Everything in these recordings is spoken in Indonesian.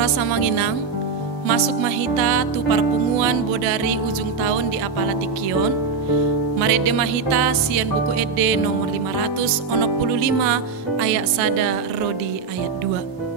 Ora samanginang, masuk mahita tu parpunguan bodari ujung tahun di Apalatikion. Marede mahita sian buku ede nomor 565 ayat sada rodi ayat 2.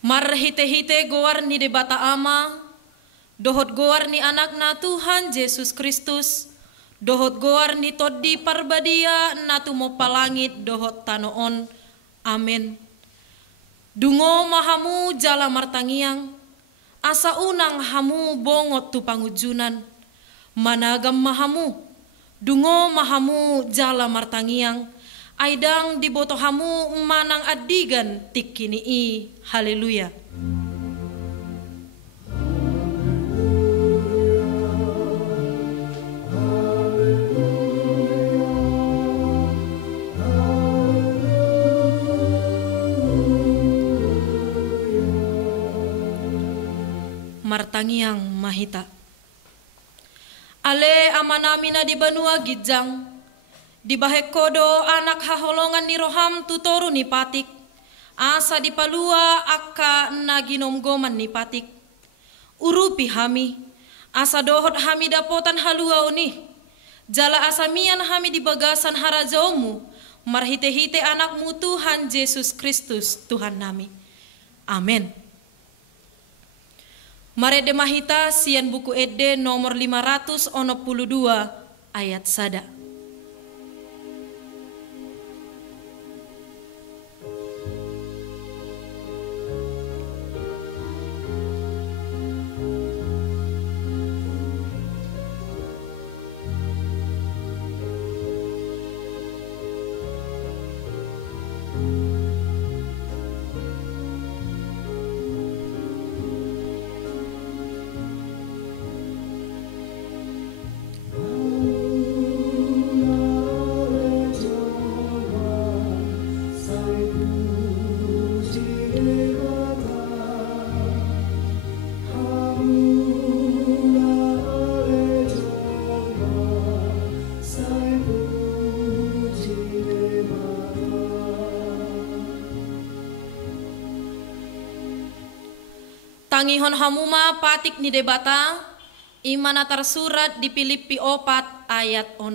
Marhite-hite goar ni debata ama, dohot goar ni anak na Tuhan Yesus Kristus, dohot goar ni todi parbadia na tumo palangit dohot tanoon. Amen. Dungo mahamu jala martangiang, asa unang hamu bongot tu pangujunan, managam mahamu, dungo mahamu jala martangiang, aidang diboto hamu manang adigan tikini. Haleluya. Martangiang mahita. Ale amanamina di Banua Gijang, di Bahekodo anak haholongan ni Roham tutoru ni patik, asa di palua akka naginom goman ni patik. Urupi hami, asa dohot hami dapotan halua uni, jala asamian hami di bagasan harajomu, marhite-hite anakmu Tuhan Yesus Kristus Tuhan nami. Amin. Marede mahita sian buku ede nomor 562 ayat sada. Tangihon hamuma patik ni debata, imana tersurat di Filipi 4 ayat 6.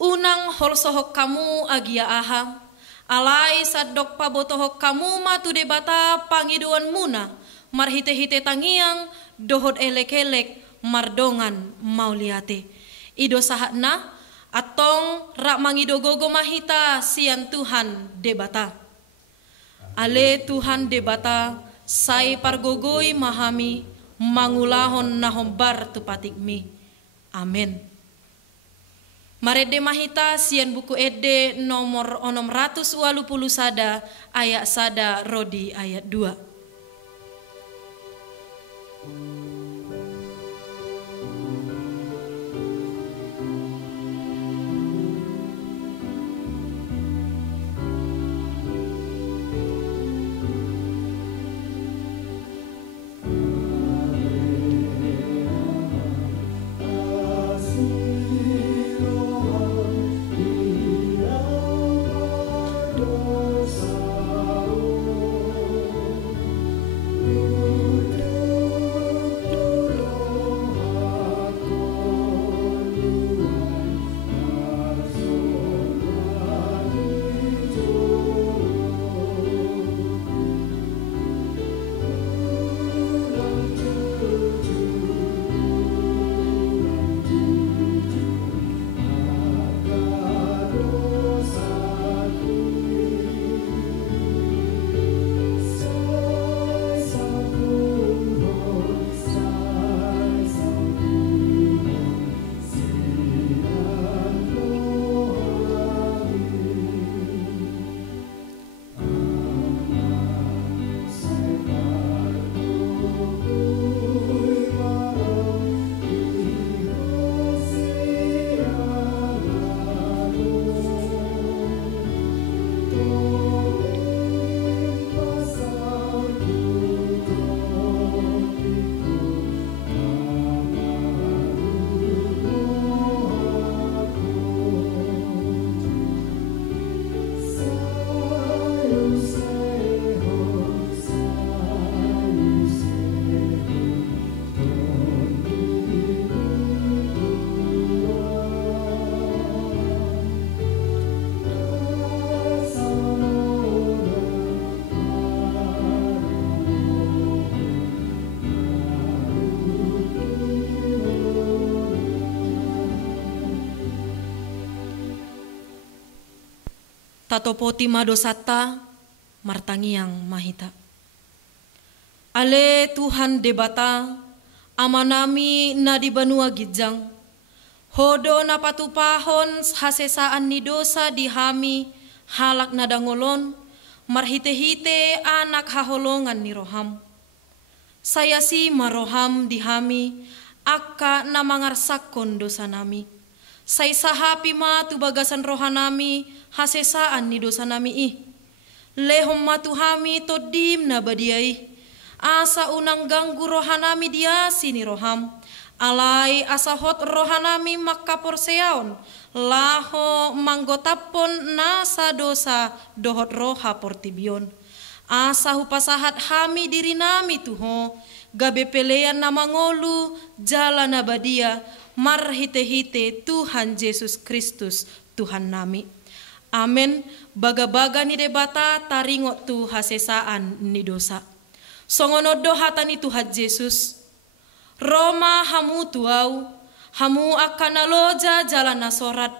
Unang holsohok kamu agia aha, alai sadok pabotohok kamu matu debata pangiduan muna, marhite-hite tangiang dohot elek-elek mardongan mauliate. Ido sahatna atong rak mangidogogo mahita sian Tuhan debata. Ale Tuhan debata, sai pargogoi mahami mangulahon nahombar tupatikmi. Amen. Marede mahita sian buku ede nomor 680 sada ayat sada rodi ayat 2. Tatopoti madosata martangiang mahita. Ale Tuhan debata amanami na di banua gijang. Hodo na patupahon hasesaan ni dosa di hami halak na dangolon marhite-hite anak haholongan ni roham. Saya si maroham di hami akka na mangarsakon dosa nami. Say sahapi ma tu bagasan rohanami hasesaan ni dosa nami ih. Lehom matuhami todim na badiai. Asa unang ganggu rohanami dia sini roham. Alai asahot rohanami makaporseaon. Laho manggotapon nasa dosa dohot roha portibion. Asa hupasahat hami diri nami tuho. Gabe pelean na mangolu jalan na badia. Marhite-hite Tuhan Yesus Kristus Tuhan nami. Amen. Baga-baga ni debata taringot tu hasesaan ni dosa. Songono dohatan ni Tuhan Yesus. Roma hamu tuau, hamu akan aloja jalan nasorat,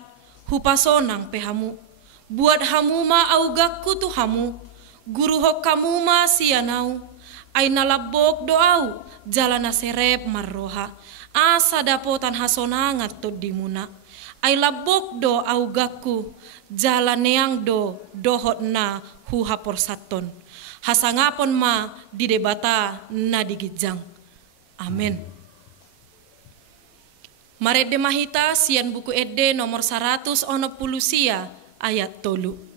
hupasonang pehamu. Buat hamu ma augakku tu hamu, guru hok kamu ma sianau. Ay nalabok doau, jalan naserep marroha. Asa dapotan hasonangat to dimuna. Ay labok do augakku, jalan neang do dohot na huhapor saton. Hasangapon ma di debata na digijang. Amen. Marede mahita sian buku ede nomor 160 sia ayat 3.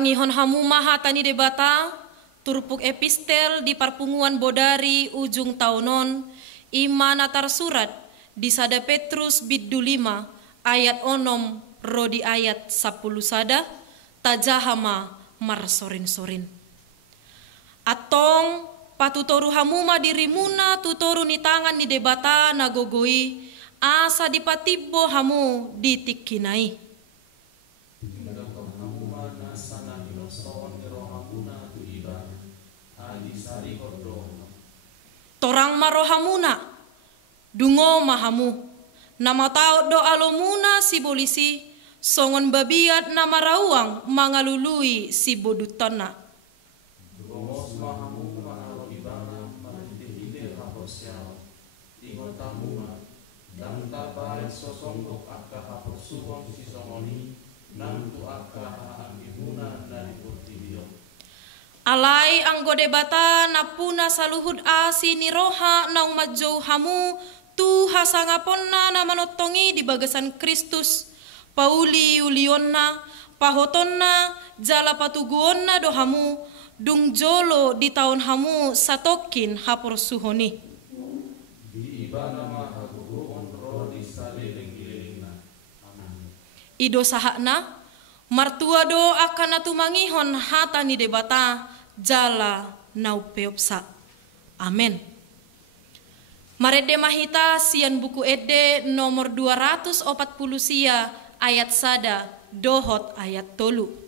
pangihon hamu maha tani debata, turpuk epistel di parpunguan bodari ujung taunon, imana tarsurat di sada Petrus biddu 5 ayat 6 rodi ayat 10 sada, tajahama marsorin-sorin. Atong patutoru hamuma dirimuna tutoru ni tangan ni debata nagogoi, asa dipatibbo hamu ditikinai. Torang marohamuna, dungo mahamu, nama tau do alomuna si bolisi, songon babiat nama rawang mangalului si bodutona. Dungos mahamu manalo ibana manitihile haposiao, ingon tamuma, dan tabai sosonggok akka haposuhong si songoni, nantu akka haangimuna dari purtibio. Alai anggo debata napuna saluhud asi ni roha naung majou hamu tu hasangaponna na manotongi di bagasan Kristus pauli ulionna pahotonna jala patuguonna do hamu dung jolo di tahun hamu satokin hapor suhoni Di ibana mahaguguon roh di salileng-ilengna. Amin. ido sahakna martua do akan atumangihon hata ni debata jala naupeopsa. Amen. Marede mahita sian buku ede nomor 240 sia ayat sada dohot ayat tolu.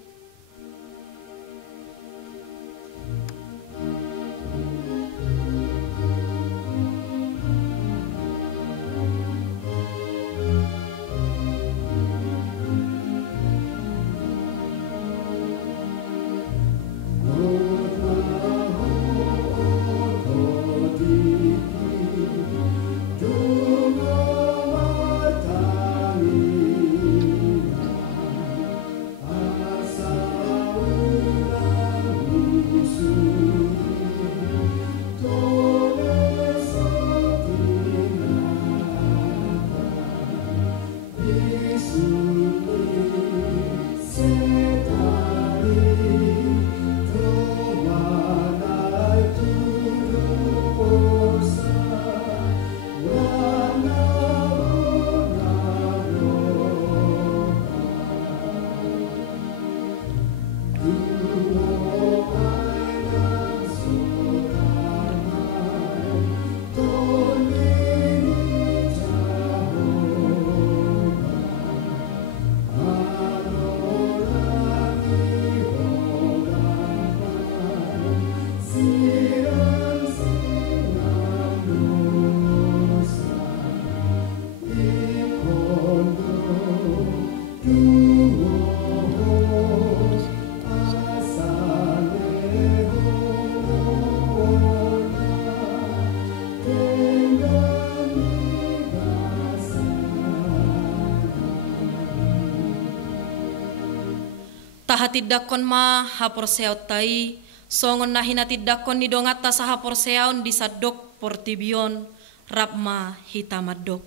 Tahatidakon ma hapor seaut tai songon nahinatidakon ni dongata sa hapor seaun di sadok portibion rapma hitamadok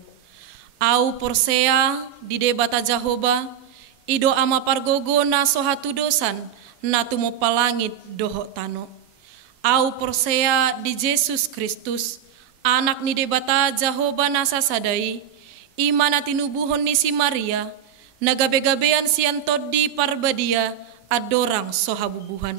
au porsea di debata Jahoba ido ama pargogo na sohatu dosan na tumo palangit doho tano au porsea di Yesus Kristus anak ni debata Jahoba nasa sadai imana tinubuhon ni si Maria nagabe-gabean sian todi parbadia adorang sohabubuhan.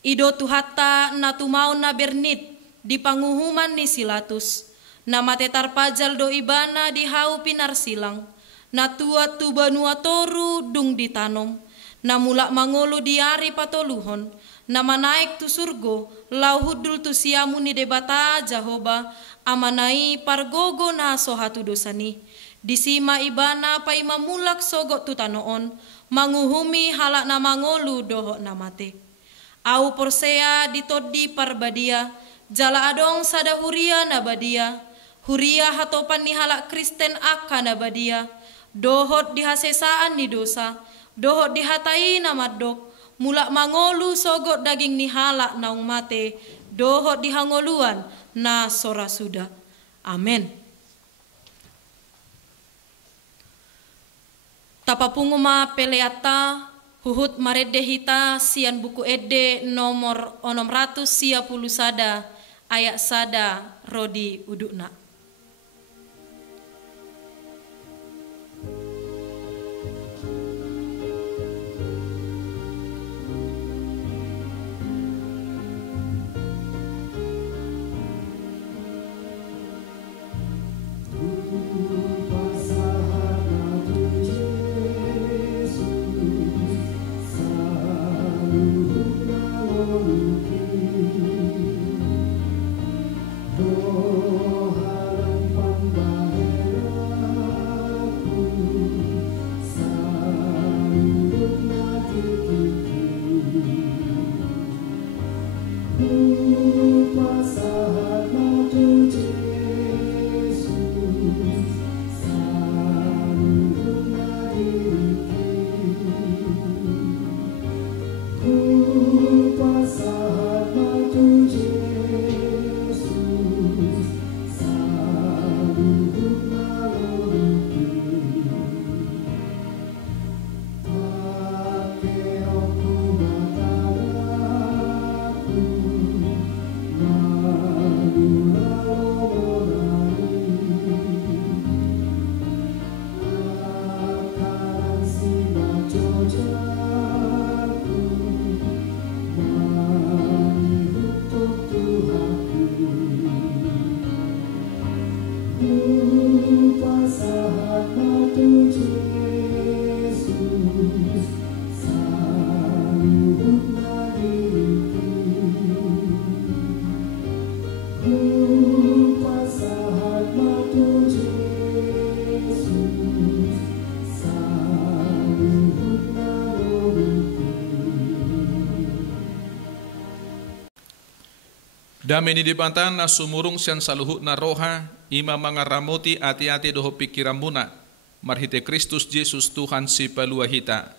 Ido tuhata na tumau na bernit di panguhuman ni Silatus. Na matetar pajal do ibana di hau pinar silang. Na tua tubanua toru dung ditanom. Na mulak mangolo di ari patoluhon. Na manaik tu surgo lau hudul tu siamu ni debata Jahoba. Amanai pargogo na sohatu dosani. Disima ibana pa imamulak sogot tutanoon, manguhumi halak na mangolu dohok na mate. Au porsea ditodi parbadia, jala adong sada huria na badia, huria hatopan ni halak Kristen aka na badia, dohot dihasesaan ni dosa, dohot dihatai na madok, mulak mangolu sogot daging ni halak naung mate, dohot dihangoluan na sora suda. Amen. Tapapunguma peleata Huhut maredde hita sian buku edde nomor 610 sada ayat sada rodi udukna. Dami ni dibantan na sumurong siyan sa luhut na roha, ima mga ramuti ati-ati doho pikiran muna, marhite Kristus Jesus Tuhan si paluahita.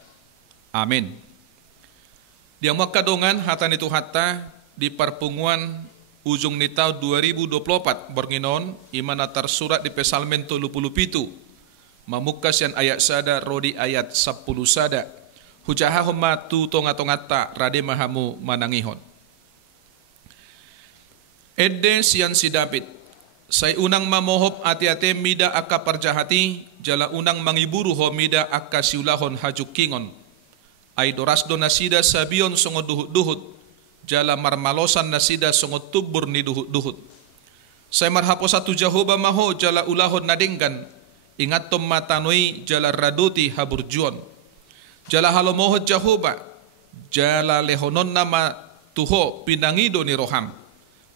Amin. Diang makadongan hata nito hata di parpunguan ujung ni tahun 2024 bornginon ima na tersurat di Pesalmen 37 mamuka siyan ayat sada rodi ayat 10 sada hujaha homa tu tonga-tongata rade mahamu manangihon. Edde siyan si David, say unang mamohop ati-ati mida akka parjahati, jala unang mangiburu ho mida akka siulahon hajuk kingon. Ay dorasdo na sida sabion songo duhut-duhut, jala marmalosan na sida songo tubur ni duhut-duhut. Say marhapo satu Jehovah maho jala ulahon nadinggan, ingat tom matanoi jala raduti haburjuon. Jala halomohot Jehovah, jala lehonon nama tuho pinangido ni roham.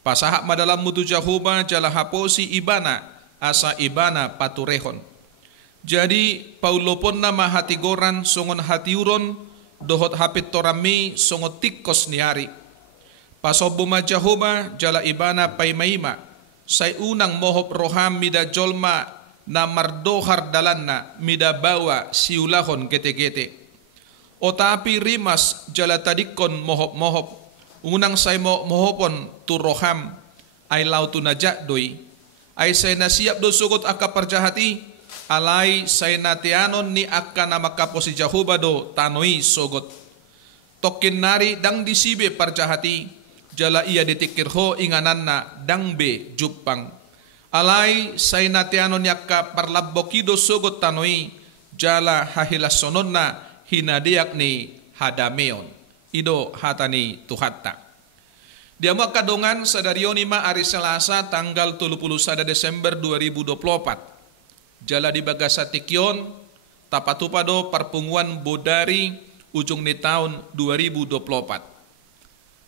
Pasahak madalam mutu Jehovah jala haposi ibana asa ibana paturehon. Jadi paulopon nama hati goran songon hati uron dohot hapit torami songo tikkos niari. Pasobuma Jehovah jala ibana paimaima say unang mohop roham mida jolma na mardohar dalanna mida bawa siulahon gete-gete. O tapi rimas jala tadikon mohop-mohop unang say mohopon tu roham ay lautu najak doi ay say nasiap do sugot akka parjahati alay say natianon ni akka namakaposi Jehovah do tanoi sogot tokin nari dang disibe parjahati jala ia ditikirho ingananna dang be jupang alay say natianon ni akka parlabbokido sogot tanoi jala hahilasononna hinadiak ni hadameon. Ido hatani tuhatta. Dia makadongan sadarionima hari Selasa tanggal 31 Desember 2024. Jala di Bagasa Tikyon, tapatupado parpunguan bodari ujung ni tahun 2024.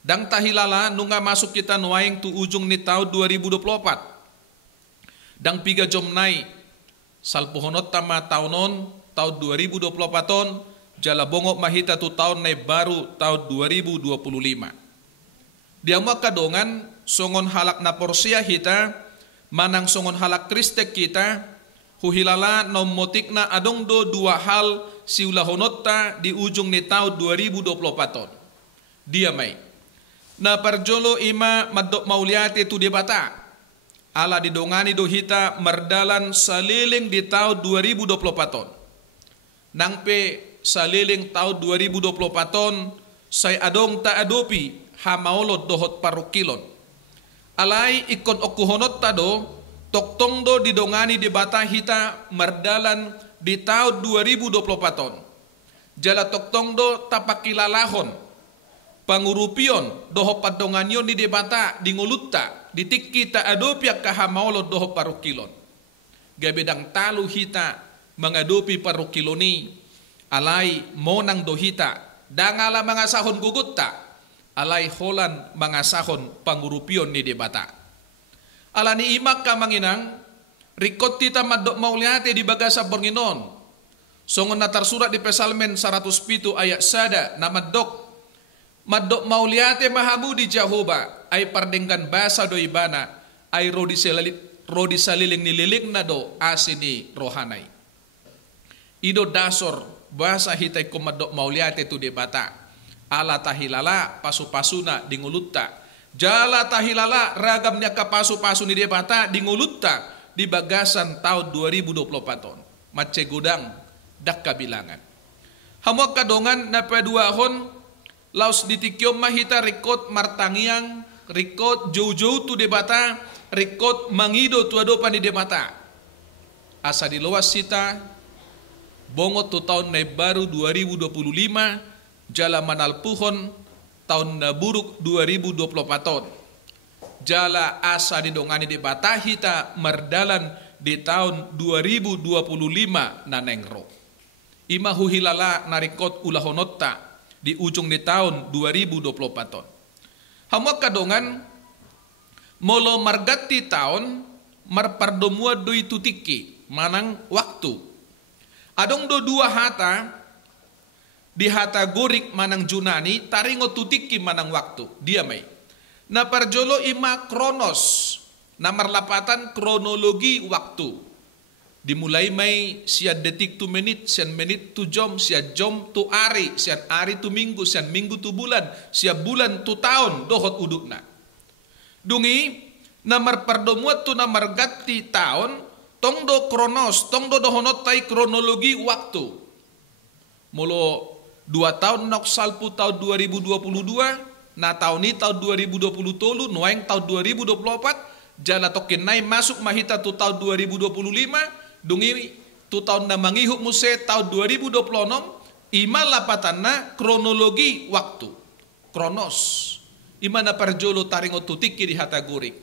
Dang tahilala nunga masuk kita nuaing tu ujung ni tahun 2024. Dang piga jomnai salpuhonot tama taunon tahun 2024 ton jala bongok mahita tu tahun na baru tahun 2025. Dia makadongan songon halak na porsia hita manang songon halak kristek kita huhilala nomotik na adong do dua hal siulahonotta di ujung ni tahun 2024 ton. Dia may na parjolo ima madok mauliate tu debata ala didongani do hita merdalan saliling di tahun 2024 ton. Nang pe saliling tahun 2024 say adong ta adopi hamaolod dohot parukilon. Alay ikon okuhonot tado toktong do didongani di bata hita mardalan di tahun 2024. Jala toktong do tapakilalahon pangurupion doho padonganyon di debata di ngulutta di tikki ta adopi kahamaolod doho parukilon. Gabedang talu hita mengadopi parukiloni alay monang dohita dangala mga sahon gugutta alay holan mga sahon pangurupion ni debata. Alani imak ka manginang rikot tita madok mauliate di bagasa bornginon songon na tersurat di Pesalmen 107 ayat sada na madok mauliate mahamu di Jehovah ay pardenggan basa do ibana ay rodi saliling nililing na do asini rohanay. Ido dasor bahasa hitai komadok mauliate tu debata ala tahilala pasu-pasuna di ngulutta jala tahilala ragamnya kapasu-pasu ni debata di ngulutta di bagasan tahun 2024 mace gudang dak kabilangan hamuak kadongan na paduahon laus ditikyom mahita rikot martangiang rikot jauh-jauh tu debata rikot mangido tu adopan di debata asa di luas sita bongot tu tahun na baru 2025 jala manalpuhon tahun na buruk 2024 jala asa didongani di batahita mardalan di tahun 2025 na nengro ima huhilala narikot ulahonotta di ujung di tahun 2024 hamuak kadongan molo margati tahun marpardomua doi tutiki manang waktu adong do dua hata di hata gorik manang junani taringo tutiki manang waktu dia mai na parjolo ima kronos na marlapatan kronologi waktu dimulai mai siad detik tu menit sian menit tu jom siad jom tu ari siad ari tu minggu sian minggu tu bulan siad bulan tu tahun dohot udukna dungi na marpardomuat tu na margati tahun tongdo kronos tongdo dohonotai kronologi waktu molo 2 tahun nok salpu tahun 2022 na tahun ini tahun 2020 nuaing tahun 2024 jala token nai masuk mahita tu tahun 2025 dungi tu tahun na mangihuk muse tahun 2026 ima lapatanna kronologi waktu kronos ima na parjolo taringo tutiki di hata gorik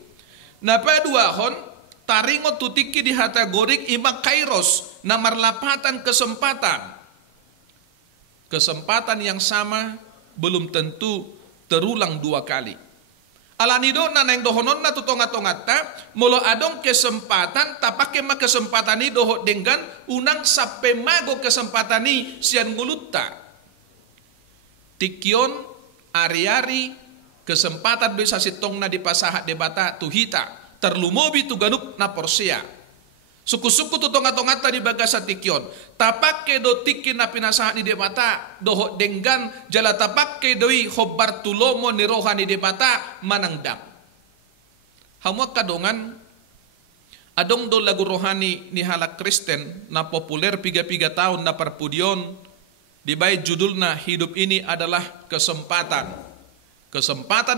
na paduahon taringo tutiki di hata gorik ima kairos na marlapatan kesempatan yang sama belum tentu terulang 2 kali. Alanido na nang dohonon na tutonga-tongata molo adong kesempatan tapake ma kesempatan ni doho dengan unang sape mago kesempatan ni sian ngulutta. Tikyon ari-ari kesempatan bisa sitong na dipasahat debata tuhita terlumobi tu ganup na porsia. Suku-suku tu tonga-tongata di bagasa tikyon tapake do tiki na pinasahat ni debata doho dengan jala tapake doi hobar tulomo ni rohani debata manangdam hamuak kadongan adong do lagu rohani ni halak Kristen na populer 3 tahun na parpudion di bait judulna hidup ini adalah kesempatan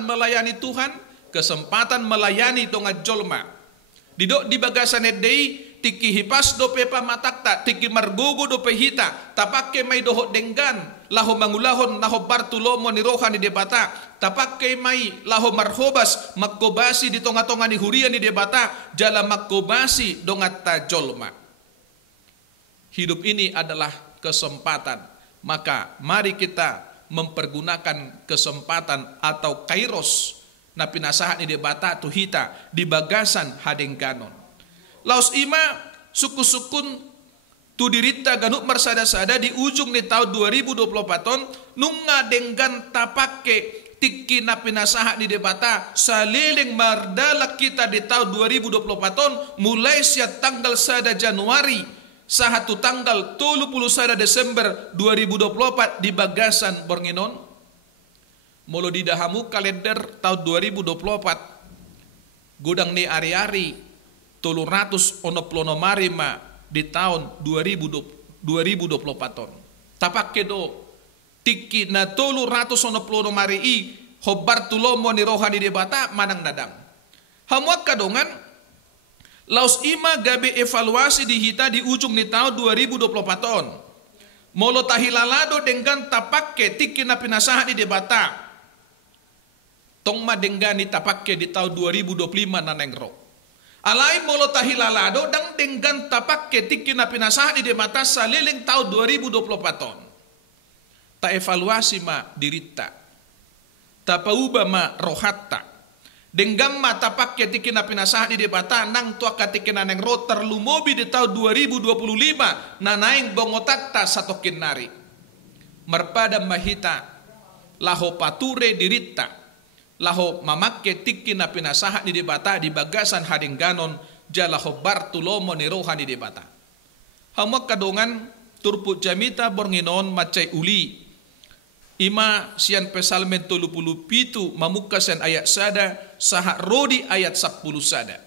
melayani Tuhan kesempatan melayani tonga jolma didok di bagasan edei tiki hipas do pe pamatakta tiki margogo do pe hita tapake may doho denggan laho mangulahon naho bartulomo ni rohan ni debata tapake may laho marhobas makkobasi di tonga-tonga ni hurian ni debata jala makkobasi dongata jolma. Hidup ini adalah kesempatan, maka mari kita mempergunakan kesempatan atau kairos na pinasahat ni debata tuhita di bagasan hadengganon. Laos ima suku-sukun tu dirita ganuk marsada-sada di ujung ni tahun 2024 nunga denggan tapake tiki na pinasahat ni debata saliling mardalak kita di tahun 2024 mulai siat tanggal 1 Januari sahatu tanggal 31 Desember 2024 di bagasan Bornginon molo didahamu kalender tahun 2024 godang ni ari-ari 300 marima di tahun 2024 tapak kedo tiki na 360 mari i hobar tulomo ni rohani di bata manang nadang. Hamuak kadongan laus ima gabe evaluasi di hita di ujung ni tahun 2024. Molo tahilalado dengan tapakke tiki na pinasahan di bata. Tong madenggani tapakke di tahun 2025 na nengro. Alai molo tahilalado dang dengan tapakke tiki na pinasahan di mata saliling tahun 2024. Ta evaluasi ma dirita. Ta pauba ma rohatta. Dengan ma tapakke tiki na pinasahan di bata nang tua katiki na nengro terlumobi di tahun 2025 na naing bongotatta satokin nari. Merpada mahita laho pature dirita. Laho mamakke tiki na pinasahan di debata di bagasan hadingganon jalaho bartulomo ni rohani debata. Hamuak kadongan turpu jamita bornginon macai uli. Ima sian pesalmen 37 mamukasan ayat sada saha rodi ayat 10 sada.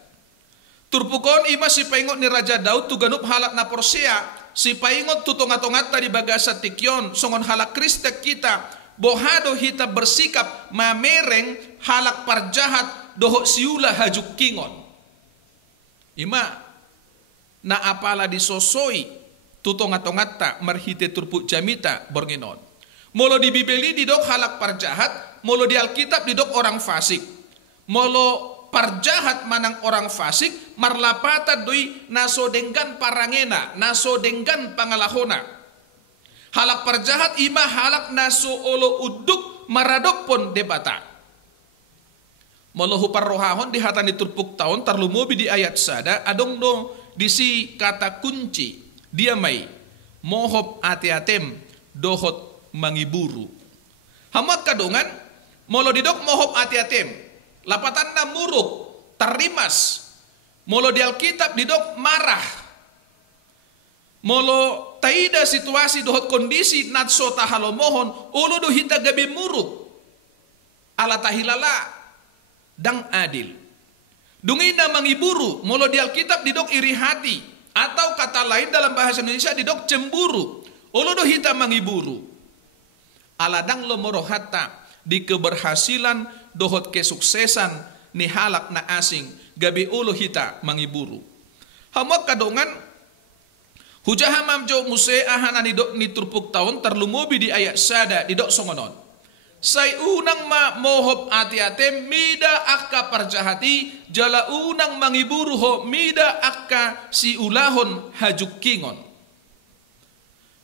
Turpukon ima si paingot ni Raja Daud tuganup halak na Porsea si paingot tutongat-tongata di bagasa tikyon songon halak Krista kita. Bohado hita bersikap mamereng halak parjahat dohok siula hajuk kingon. Ima na apala disosoi tutongat-tongata marhite turpuk jamita bornginon. Molo di Bibeli didok halak parjahat, molo di Alkitab didok orang fasik. Molo parjahat manang orang fasik marlapata doi naso denggan parangena, naso denggan pangalahona. Halak parjahat ima halak naso olo uduk maradok pon debata. Molohu parrohahon di hatani turpuk tahun terlumobi di ayat sada adong do disi kata kunci dia mai mohop ati-atem dohot mangiburu. Hamak kadongan molo didok mohop ati-atem lapatan na muruk terimas. Molo di Alkitab didok marah. Molo taida situasi dohot kondisi natso tahalomohon ulo do hita gabe muruk ala tahilala dang adil dungina mangiburu molo di Alkitab didok iri hati atau kata lain dalam bahasa Indonesia didok cemburu ulo do hita mangiburu ala dang lo morohata di keberhasilan dohot kesuksesan ni halak na asing gabe ulo hita mangiburu. Hamak kadongan Hujaha mamjo muse ahana ni dok ni turpuk tahun terlumobi di ayat sada di dok songonon. Sai unang ma mohop ati-ate mida akka parjahati jala unang mangiburuho mida akka si ulahon hajuk kingon.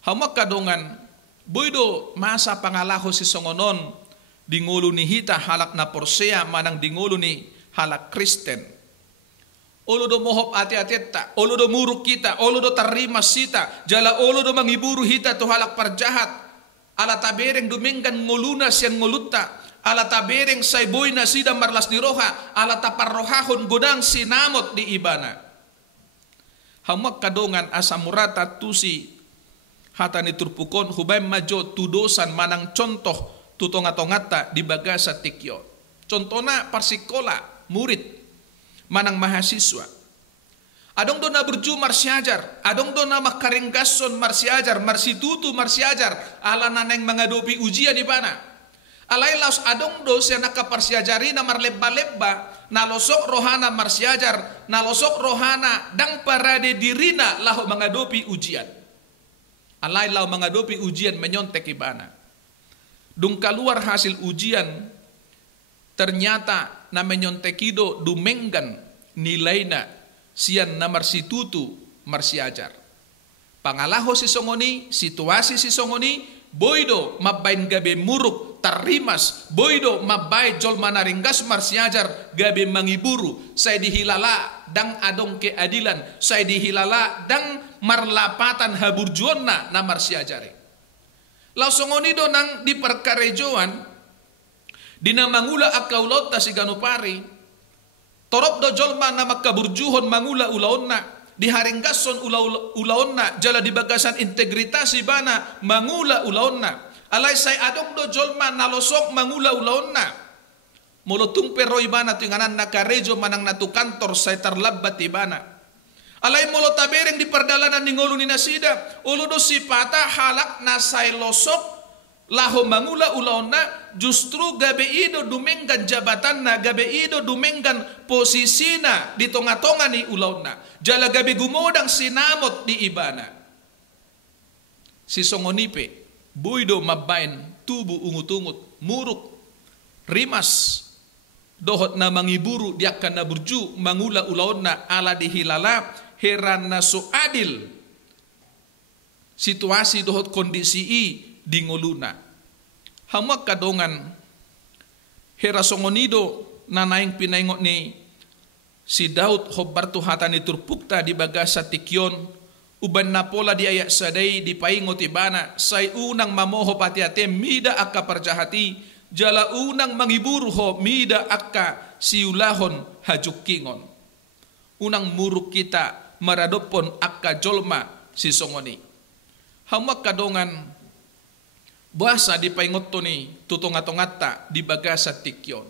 Hamak kadongan boydo masa pangalaho si songonon dingulu ni hita halak na Porsea manang dingulu ni halak Kristen. Olo do mohop ati-atita, olo do muruk kita, olo do terima sita, jala olo do mangiburu hita tu halak parjahat, ala tabereng dumenggan ngoluna sian ngolutta, ala tabereng sayboy na sida marlas ni roha, ala taparrohahon godang sinamot di ibana. Hamak kadongan asamurata tusi hata ni turpukon hubay majo tudosan manang contoh tutongatongata di bagasa tikyo. Contohna parsikola murid manang mahasiswa. Adong do na berju marsiajar, adong do na makarenggason marsiajar, marsitutu marsiajar, ala naneng mengadopi ujian di bana. Alai laus adong do siya nakaparsiajari na marlebba-lebba, nalosok rohana marsiajar, nalosok rohana dang parade dirina laho mengadopi ujian. Alai lau mengadopi ujian menyontek ibana. Dung keluar hasil ujian, ternyata na menyontekido dumenggan nilaina sian na marsitutu marsiajar. Pangalaho si songoni, situasi si songoni, boydo mabain gabe muruk tarimas, boydo mabay jol manaringgas marsiajar gabe mangiburu, saya dihilala dang adong keadilan, saya dihilala dang marlapatan haburjuonna na marsiajare. Lausongoni do nang di perkarejoan dina mangula akaulot ta si ganupari torop do jolma na makaburjuhon mangula ulaonna di haringgason ulaonna jala di bagasan integritas ibana mangula ulaonna alay say adong do jolma nalosok mangula ulaonna molotung pero ibana tinganan nakarejo manang natu kantor say terlabat ibana Alay molo tabereng di perdalanan ni ngulu ni nasida. Ulu do sipata halak nasay losok laho mangula ulauna justru gabe ido dumenggan jabatan na gabe ido dumenggan posisina di tonga-tonga ni ulauna. Jala gabe gumodang sinamot di ibana. Si songonipe buido mabain tubu ungut-ungut muruk rimas dohot na mangiburu diakan na burju mangula ulauna ala dihilala heran na so adil situasi dohot kondisi i di ngoluna. Hamak kadongan hera songonido nanaing pinaingot ni si Daud hobar tuhatan ni turpukta di bagasa tikyon uban na pola di ayat sadai di paingot ibana say unang mamoho pati-ate mida akka parjahati jala unang mangiburu ho mida akka siulahon hajukkingon unang muruk kita maradopon akka jolma si songoni. Hamak kadongan bahasa di paingot to ni tutongatongata di bagasa tikyon.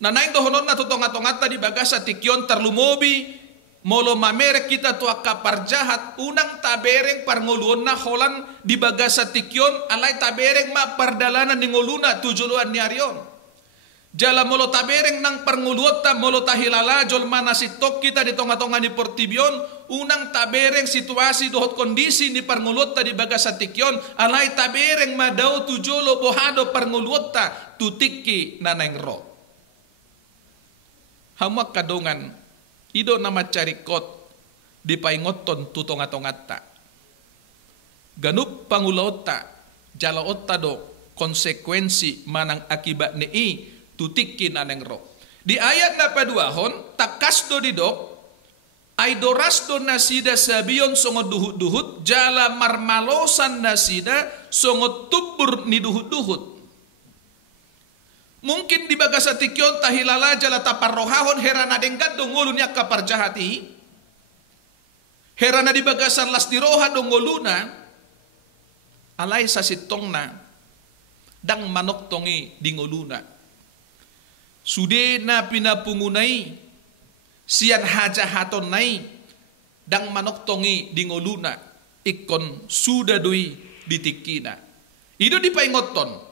Nanaing dohonon na tutongatongata di bagasa tikyon terlumobi molo mamerek kita tu akka parjahat unang tabereng parngoluon na holan di bagasa tikyon alay tabereng ma pardalanan ni ngoluna tujuluan ni arion. Jala molo tabereng nang parnguluota molo tahilala jol mana sitok kita di tonga-tonga ni Portibion unang tabereng situasi dohot kondisi ni parnguluota di bagasa tikyon alay tabereng madao tujolo bohado parnguluota tutiki naneng ro. Hamak kadongan ido nama carikot di paingoton tutonga-tongata. Ganup pangulaota jala otta do konsekuensi manang akibat nei tutiki naneng ro. Di ayat na paduahon takas do didok ay doras do nasida sabion songo duhut-duhut jala marmalosan nasida songo tubur ni duhut-duhut. Mungkin di bagasa tikyon tahilala jala taparrohahon herana dengkat do ngulu niya kaparjahati herana di bagasan lastiroha do nguluna alay sa sitongna dang manok tongi di nguluna. Sude na pinapungunay siyan haja haton nay dang manok tongi di ngoluna ikon suda doi ditikina. Ido di paingoton.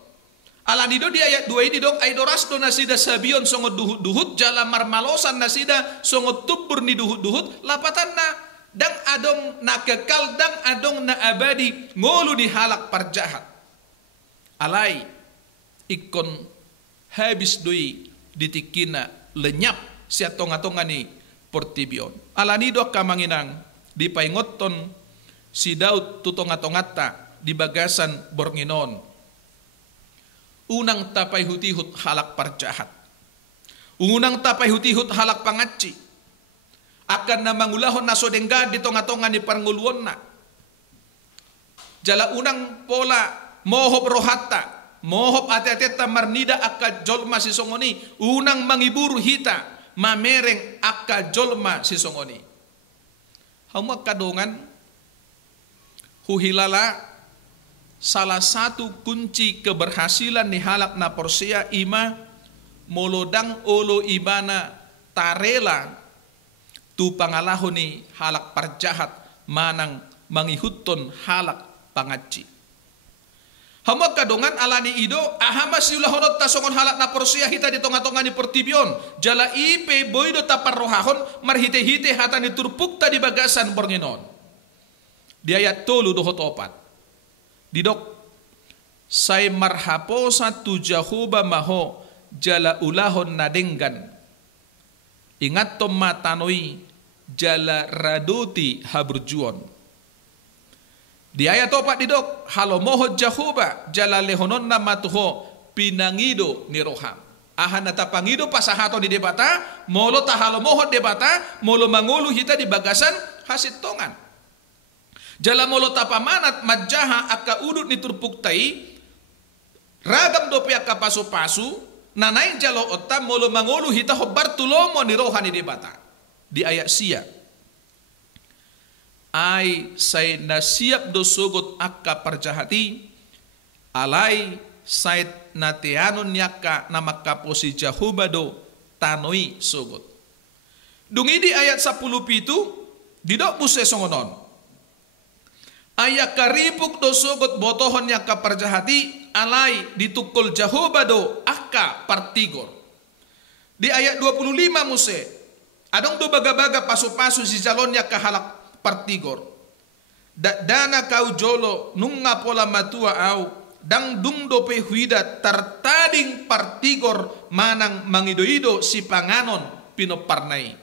Alan ido di ayat 2 ini dok ay doras do nasida sabion songo duhut-duhut jala marmalosan nasida songo tubur ni duhut-duhut lapatan na dang adong na kekal dang adong na abadi ngolu di halak parjahat. Alay ikon habis doi ditikina lenyap siya tonga-tonga ni Portibion. Alanido kamanginang di paingoton si Daud tutonga-tongata di bagasan Bornginon. Unang tapay hutihut halak parjahat. Unang tapay hutihut halak pangaci. Akan na mangulahon na sodengga di tonga-tonga ni parnguluon na. Jala unang pola mohop rohata mohop ati-ati tamarnida akka jolma si songoni unang mangiburu hita mamereng akka jolma si songoni. Hamak kadongan huhilala salah satu kunci keberhasilan ni halak na porsia ima molodang olo ibana tarela tu pangalahon ni halak parjahat manang mangihuton halak pangaci. Hamak kadongan alani ido ahama siulahonot tasongon halak na porsia hita di tonga-tonga ni Portibion jala ipe boido taparrohahon marhite-hite hata ni turpukta di bagasan Bornginon. Di ayat 3 dohot 4 didok say marhaposa tu Jahuba maho jala ulahon nadenggan ingat tom matanoi jala raduti haburjuon. Di ayat 4 didok halomoho Jahuba jala lehonon na matuho pinangido ni roham. Ahan natapangido pasahato di debata molo tahalomoho debata molo mangulu hita di bagasan hasitongan. Jala molo tapamanat majaha akka udut ni turpuktai ragam dope akka pasu-pasu nanain jalo otta molo mangulu hita hobar tulomo ni rohani debata. Di ayat sia ay say nasiap do sogot akka parjahati alay say nateanon nyaka namakaposi Jahuba do tanoi sogot. Dungi di ayat 10 pitu Didok Muse songonon. Ayak karipuk do sogot botohon yak kaparjahati alai ditukul Jehovah do akka partigor. Di ayat 25 Muse, adong do baga-baga pasu-pasu si jalon yak kahalak partigor. Dana kau jolo nunga pola matua au dang dung do pe huida tartading partigor manang mangido-ido si panganon pinoparnai.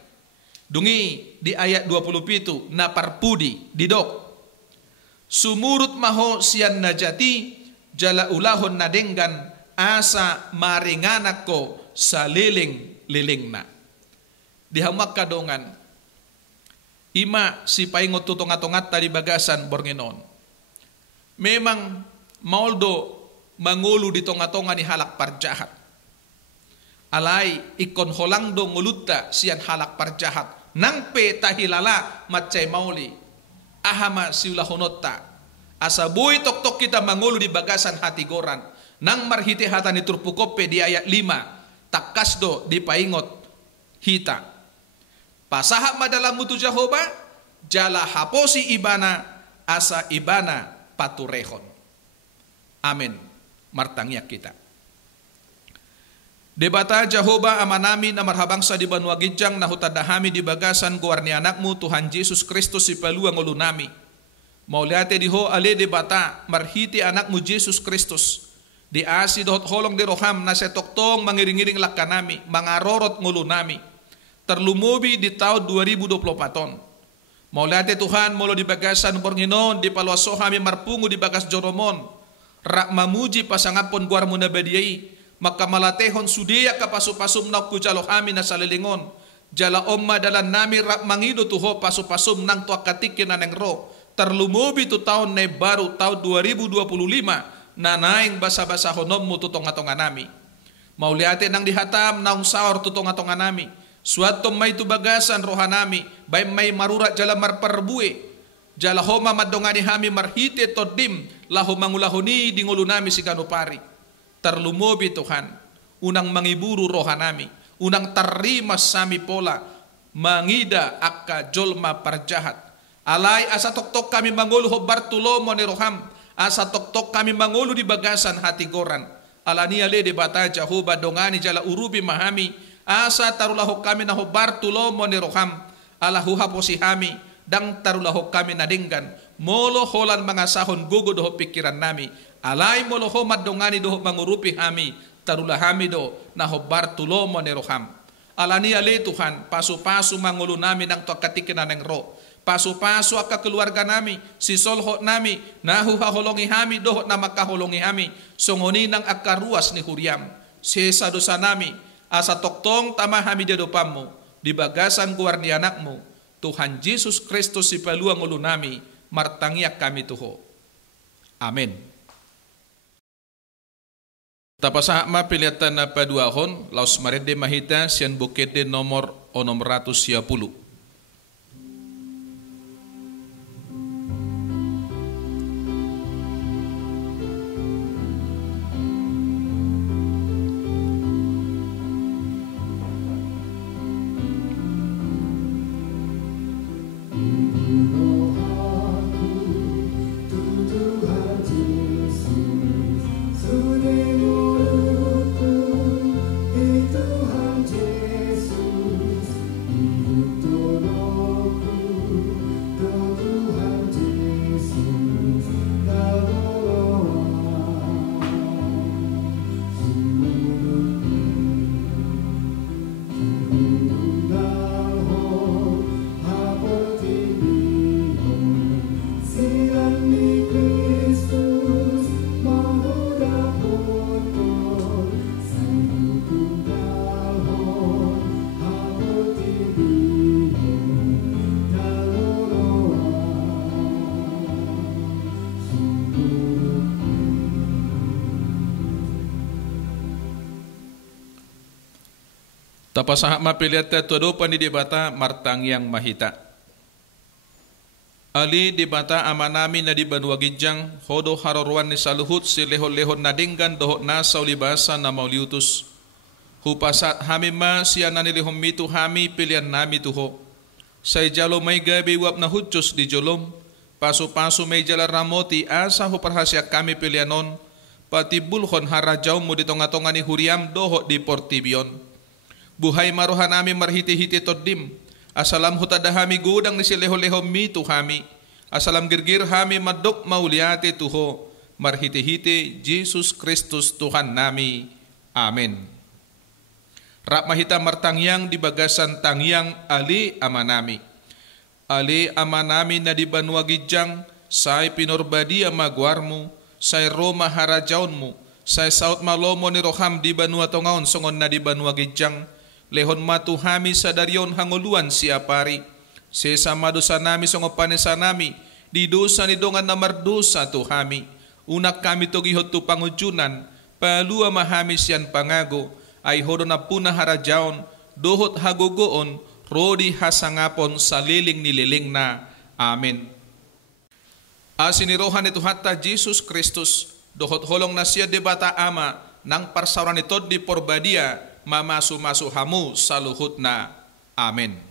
Dungi di ayat 27 na parpudi didok. Sumurut maho sian najati jala ulahon nadenggan asa maringanak ko sa liling-lilingna. Dihamak kadongan ima si paingot tutongat-tongat tadi bagasan borngenon. Memang mauldo mangulu di tonga-tonga ni halak parjahat. Alai ikon holang do ngulutta sian halak parjahat. Nang pe tahilala macay mauli. Ahama siulahonotta. Asa boy tok-tok kita mangulu di bagasan hati goran. Nang marhiti hata ni turpukope di ayat 5. Takasdo di paingot hita. Pasahap madalam mutu Jehovah, jala haposi ibana, asa ibana paturehon. Amin. Martangyak kita. Debata Jehovah amanami na marhabangsa di banua gijang na hutadahami di bagasan guarni anakmu Tuhan Yesus Kristus si paluang ulunami. Mauliate diho ale debata marhiti anakmu Yesus Kristus. Di asi dohot holong di roham na setoktong mangiring-iring lakanami, mangarorot ngulunami. Terlumubi di tahun 2024. Maulate Tuhan molo di bagasan bornginon di palwaso kami marpungu di bagas joromon. Rak mamuji pasangapon guar munabadiyai. Maka malatehon sudia kapasu-pasum na kujalo kami na salilingon. Jala omma dalan nami rak mangido tuho pasu-pasum nang tuak katikin na nengro. Terlumubi tu tahun na baru tahun 2025 na naing basa-basa honom mo tutong-atonga nami. Mauliate nang dihatam naung sawar tutong-atonga nami. Suatom may tubagasan rohanami, bay may marurat jala marparbue, jala homa madongani hami marhite todim, laho mangulahoni dingulu nami si ganupari. Terlumobi Tuhan, unang mangiburu rohanami, unang tarimas sami pola, mangida akka jolma parjahat. Alay asa tok-tok kami mangulu ho Bartulomo ni roham, asa tok-tok kami mangulu di bagasan hati goran. Alania le de bata Jehovah dongani jala urubi mahami, asa tarulahok kami na ho Bartulomo ni roham, alahuha po si hami, dang tarulahok kami na dinggan, molo holan mga sahon gugo doho pikiran nami, alay molo ho madongani doho mangurupi hami, tarulahami do na ho Bartulomo ni roham. Alania le Tuhan, pasu-pasu mangulo nami nang tuakatikin na neng ro, pasu-pasu akka keluarga nami, si solhot nami, nahuha holongi hami doho na makaholongi hami, songoni nang akka ruas ni huriam, sesa dosa nami, asa toktong tama hami dedopamu, di bagasan guarni anakmu, Tuhan Yesus Kristus si paluang ulu nami, martangyak kami tuho. Amin. Tapasa mapiliatan na paduahon, laus marede mahita sian bukede nomor 610. Tapasahak mapiliata todo pani debata martang yang mahita. Ali debata amanami na di banua gijang hodo harorwan ni saluhut si lehon-lehon nadinggan dohot na saulibasa na mauliutus. Hupasat hamima siya nanilihom mitu hami pilihan nami tuho. Say jalo may gabi wap na hutsos di jolom, paso-paso may jala ramoti asa ho parhasya kami pilianon, pati bulhon harajaw mo dito nga tonga ni huriam doho di portibyon. Buhay maruhan nami marhiti-hiti toddim, asalam hutadahami gudang ni sileho-leho mito hami, asalam girgir hami madok mauliate tuho, marhiti-hiti Jesus Kristus Tuhan nami. Amen. Rap mahita martangyang di bagasan tangyang ali ama nami. Ali ama nami na di banwa gidyang, say pinorbadi amagwarmo, say Roma harajaon mo, say saut malomo ni roham di banwa tongaon songon na di banwa gidyang, lehon matuhami sa daryon hanguluan si apari, si samado sa nami songopan sa nami, di dosa ni dongan na mardosa tuhami, unak kami togihot tu pangujunan, palua mahami siyan pangago, ay hodo na puna harajaon, dohot hagogoon, rodi hasangapon sa liling nililing na. Amen. Asinirohan ito hatta Jesus Kristus, dohot holong na siya debata ama, nang parsauran ito di porbadia, mamasu-masu hamu sa luhut na. Amen.